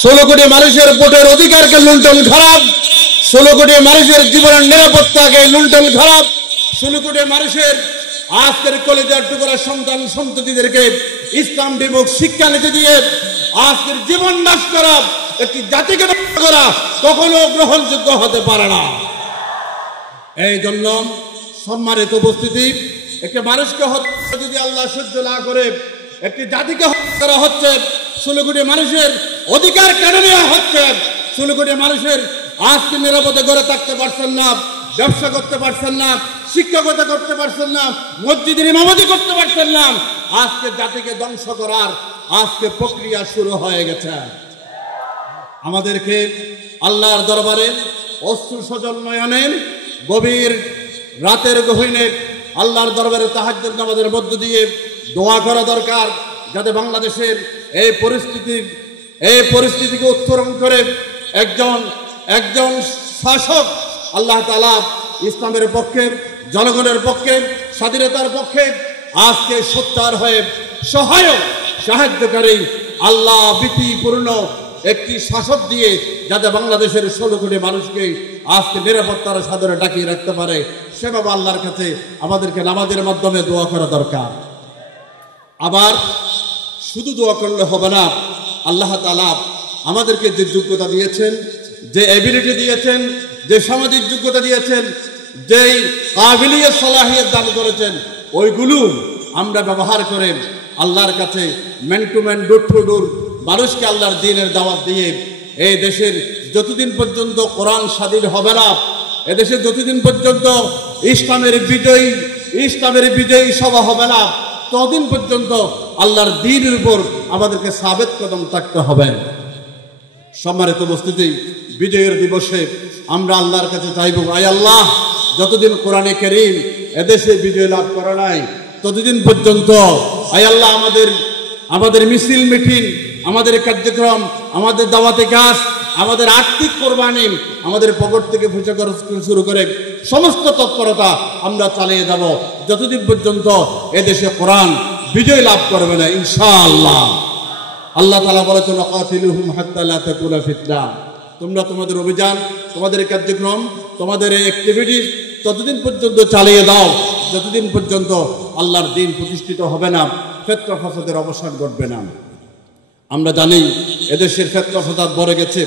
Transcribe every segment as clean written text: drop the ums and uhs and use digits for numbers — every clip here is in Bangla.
16 কোটি মানুষের ভোটের অধিকারকে লুণ্ঠন খারাপ, 16 কোটি মানুষের জীবনের নিরাপত্তাকে লুণ্ঠন খারাপ, 16 কোটি মানুষের আজকের কলেজার টুকরা সন্তান সন্ততিদেরকে ইসলাম বিমুখ শিক্ষা নিতে দিয়ে আজকের জীবন নাশ করা, একটি জাতিকে নষ্ট করা কখনো গ্রহণযোগ্য হতে পারে না। এই জন্য সম্মানিত উপস্থিতি, একটি মানুষকে হত্যা যদি আল্লাহ সহ্য না করে, একটি জাতিকে হত্যা করা হচ্ছে, 16 কোটি মানুষের অধিকার কেড়ে নেওয়া হচ্ছে, 16 কোটি মানুষের আজকে নিরাপদে ঘরে থাকতে পারছেন না, ব্যবসা করতে পারছেন না, শিক্ষকতা করতে পারছেন না, মসজিদের ইমামতি করতে পারছেন না, আজকে জাতিকে ধ্বংস করার আজকে প্রক্রিয়া শুরু হয়ে গেছে। আমাদেরকে আল্লাহর দরবারে অশ্রু সজল নয়নে গভীর রাতের গহীনে আল্লাহর দরবারে তাহাজ্জুদ নামাজের মধ্য দিয়ে দোয়া করা দরকার, যাতে বাংলাদেশের এই পরিস্থিতিকে উত্তরণ করে একজন শাসক আল্লাহ তাআলা ইসলামের পক্ষে, জনগণের পক্ষে, স্বাধীনতার পক্ষে আজকে সোচ্চার হয়ে সহায়ক সাহায্যকারী আল্লাহ ভীতিপূর্ণ একটি শাসক দিয়ে যাতে বাংলাদেশের 16 কোটি মানুষকে আজকে নিরাপত্তার সাদরে ডাকিয়ে রাখতে পারে, সেভাবে আল্লাহর কাছে আমাদেরকে নামাজের মাধ্যমে দোয়া করা দরকার। আবার শুধু দোয়া করলে হবে না, আল্লাহ তাআলা আমাদেরকে যে যোগ্যতা দিয়েছেন, যে এবিলিটি দিয়েছেন, যে সামাজিক যোগ্যতা দিয়েছেন, যেই কাবিলিয়ত সালাহিয়ত দান করেছেন, ওইগুলো আমরা ব্যবহার করে আল্লাহর কাছে man to man, door to door মানুষকে আল্লাহর দ্বীনের দাওয়াত দিয়ে এই দেশের যতদিন পর্যন্ত কোরআন স্বাধীন হবে না, এদেশে যতদিন পর্যন্ত ইসলামের বিজয়ী সভা হবে না, ততদিন পর্যন্ত আল্লাহর দ্বীনের উপর আমাদেরকে সাবেত কদম থাকতে হবে। সম্মানিত উপস্থিতি, বিজয়ের দিবসে আমরা আল্লাহর কাছে চাইব, আয় আল্লাহ, যতদিন কোরআনে কারীম এদেশে বিজয় লাভ করা নাই, ততদিন পর্যন্ত আয় আল্লাহ আমাদের মিছিল মিটিং, আমাদের কার্যক্রম, আমাদের দাওয়াতে কাজ, আমাদের আর্থিক কোরবানি, আমাদের পকেট থেকে পয়সা খরচ শুরু করে সমস্ত তৎপরতা আমরা চালিয়ে যাব যতদিন পর্যন্ত এদেশে কোরআন বিজয় লাভ করবে না, ইনশাআল্লাহ। আল্লাহ তাআলা বলেছেন, ওয়াকাতিলুহুম হাত্তা লা তাকুনা ফিতনা, তোমরা তোমাদের অভিযান, তোমাদের কার্যক্রম, তোমাদের অ্যাক্টিভিটিস ততদিন পর্যন্ত চালিয়ে দাও যতদিন পর্যন্ত আল্লাহর দ্বীন প্রতিষ্ঠিত হবে না, ফিতনা ফাসাদের অবসান ঘটবে না। আমরা জানি এদেশের ফিতনা ফাসাদ ভরে গেছে,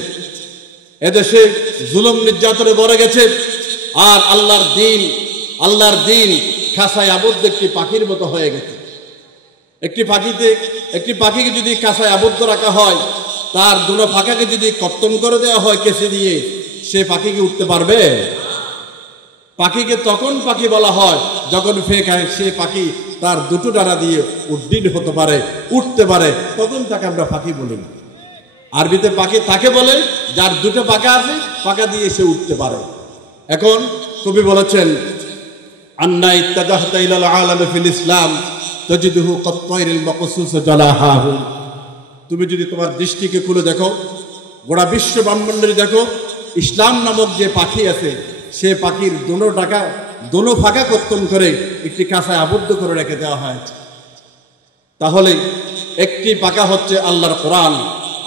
এদেশে জুলুম নির্যাতনে ভরে গেছে, আর আল্লাহর দ্বীন খাঁচায় আবদ্ধ একটি পাখির মতো হয়ে গেছে। একটি পাখিকে যদি খাঁচায় আবদ্ধ রাখা হয়, তার দুটো পাখাকে যদি কর্তন করে দেওয়া হয় কেঁচে দিয়ে, সে পাখিকে উঠতে পারবে? পাখিকে তখন পাখি বলা হয় যখন সে পাখি তার দুটো ডানা দিয়ে উড্ডীন হতে পারে, উঠতে পারে, তখন তাকে আমরা পাখি বলি। আরবিতে পাখি তাকে বলে যার দুটো পাখা আছে, পাখা দিয়ে সে উঠতে পারে। এখন কবি বলেছেন, আন্না ইত্তাজাহতা ইলাল আলামি ফিল ইসলাম তাজিদুহু কাত তায়রিল মাকসুস জালাহাহু, তুমি যদি তোমার দৃষ্টিকে খুলে দেখো, গোটা বিশ্ব ব্রহ্মাণ্ডের দেখো, ইসলাম নামক যে পাখি আছে, সে পাখির দোনো ফাঁকা কর্তন করে একটি কাঁচায় আবদ্ধ করে রেখে দেওয়া হয়। তাহলে একটি পাখা হচ্ছে আল্লাহর কোরআন,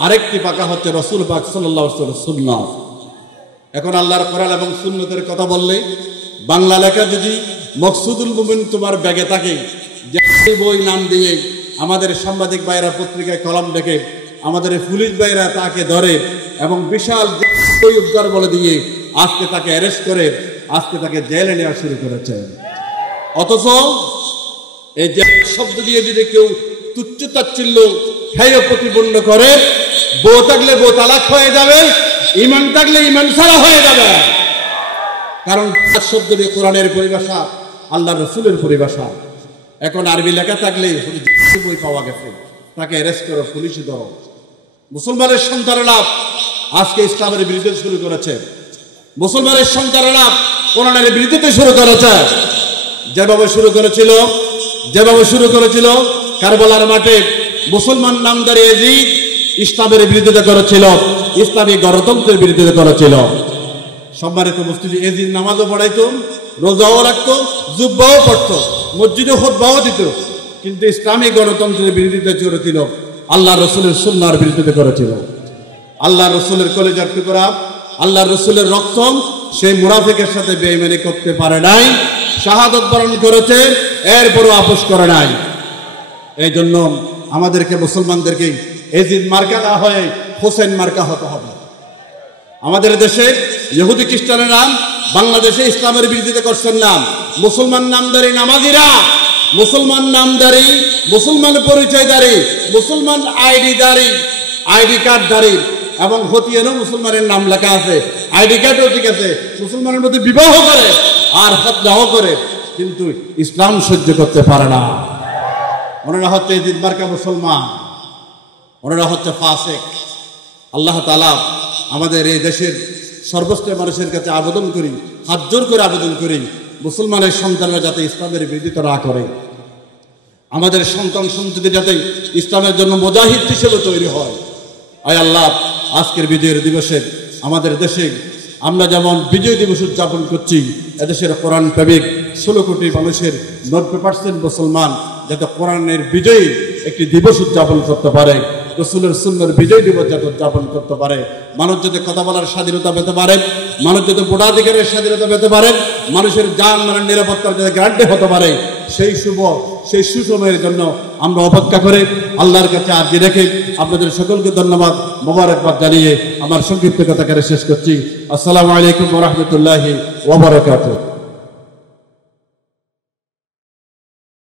আরেকটি পাখা হচ্ছে রাসূল পাক সাল্লাল্লাহু আলাইহি ওয়াসাল্লামের সুন্নাহ। এখন আল্লাহর কোরআন এবং সুন্নতের কথা বললে, বাংলা লেখা যদি মকসুদুল মুমিন তোমার ব্যাগে থাকে, যে বই নাম দিয়ে আমাদের সাংবাদিক ভাইরা পত্রিকায় কলম দেখে, আমাদের পুলিশ ভাইরা তাকে ধরে এবং বিশাল উদ্ধার বলে দিয়ে আজকে তাকে অ্যারেস্ট করে আজকে তাকে জেলে নেওয়া শুরু করেছে। অথচ এই যে শব্দ দিয়ে যদি কেউ তুচ্ছ তাচ্ছিল্য হেয় প্রতিপন্ন করে, বউ থাকলে বউ তালাক হয়ে যাবে, ইমান থাকলে ইমান ছাড়া হয়ে যাবে। কারণ শব্দ দিয়ে কোরআনের পরিভাষা, আল্লাহ রসুলের পরিভাষা। এখন আরবি লেখা থাকলে বই পাওয়া গেছে, তাকে অ্যারেস্ট করো, পুলিশে ধরো। মুসলমানের সন্তানেরা আজকে ইসলামের বিরুদ্ধে শুরু করেছে, মুসলমানের সন্তানেরা কোরআনের বিরুদ্ধে শুরু করেছে। যেভাবে শুরু করেছিল কারবালার মাঠে মুসলমান নামদারি ইয়াজিদ ইসলামের বিরুদ্ধে করেছিল, ইসলামী গণতন্ত্রের বিরুদ্ধে করেছিল। সম্মানিত উপস্থিতি, ইয়াজিদ নামাজও পড়াইতো, রোজাও রাখতো, জুব্বাও পড়তো, মসজিদে খুতবাও দিত, কিন্তু ইসলামী গণতন্ত্রের বিরোধিতা করেছিল, আল্লাহ রসুলের সুন্নাহর বিরুদ্ধে করেছিল। আল্লাহ রসুলের কলেজার টুকরা, আল্লাহ রসুলের রক্ত সেই মুনাফিকের সাথে বেঈমানি করতে পারে নাই, শাহাদত বরণ করেছে, এরপরও আপোষ করে নাই। এই জন্য আমাদেরকে মুসলমানদেরকে এজিদ মার্কা না হয়ে হোসেন মার্কা হতে হবে। আমাদের দেশে ইহুদি খ্রিস্টানের নাম বাংলাদেশে ইসলামের বিরোধিতা করছেন না, মুসলমান নামদারি নামাজিরা, মুসলমান নামদারি, মুসলমান পরিচয়দারি, মুসলমান আইডি কার্ড দারি এবং হতিয়ানো মুসলমানের নাম লেখা আছে, আইডি কার্ডও ঠিক আছে, মুসলমানের মধ্যে বিবাহ করে আর হত্যাও করে, কিন্তু ইসলাম সহ্য করতে পারে না। ওনারা হচ্ছে এজিদ মার্কা মুসলমান, ওনারা হচ্ছে ফাসিক। আল্লাহ তাআলা আমাদের এই দেশের সর্বস্তরের মানুষের কাছে আবেদন করি, হাত জোর করে আবেদন করি, মুসলমানের সন্তানরা যাতে ইসলামের বিরোধিতা না করে, আমাদের সন্তান সন্ততি যাতে ইসলামের জন্য মুজাহিদ হিসেবে তৈরি হয়। আয় আল্লাহ, আজকের বিজয়ের দিবসে আমাদের দেশে আমরা যেমন বিজয় দিবস উদযাপন করছি, এদেশের কোরআন প্রেমিক 16 কোটি মানুষের 90% মুসলমান যাতে কোরআনের বিজয়ী একটি দিবস উদযাপন করতে পারে, রসুলের সুন্নাহর বিজয় দিবস যাতে উদযাপন করতে পারে, মানুষ যাতে কথা বলার স্বাধীনতা পেতে পারে, মানুষ যাতে ভোটাধিকারের স্বাধীনতা পেতে পারে, মানুষের জান মালের নিরাপত্তার যাতে গ্যারান্টি হতে পারে, সেই সুসময়ের জন্য আমরা অপেক্ষা করে আল্লাহর কাছে আর্জি রেখে আপনাদের সকলকে ধন্যবাদ মোবারকবাদ জানিয়ে আমার সংক্ষিপ্ত কথাকে শেষ করছি। আসসালামু আলাইকুম ওয়া রাহমাতুল্লাহি ওয়া বারাকাতুহু।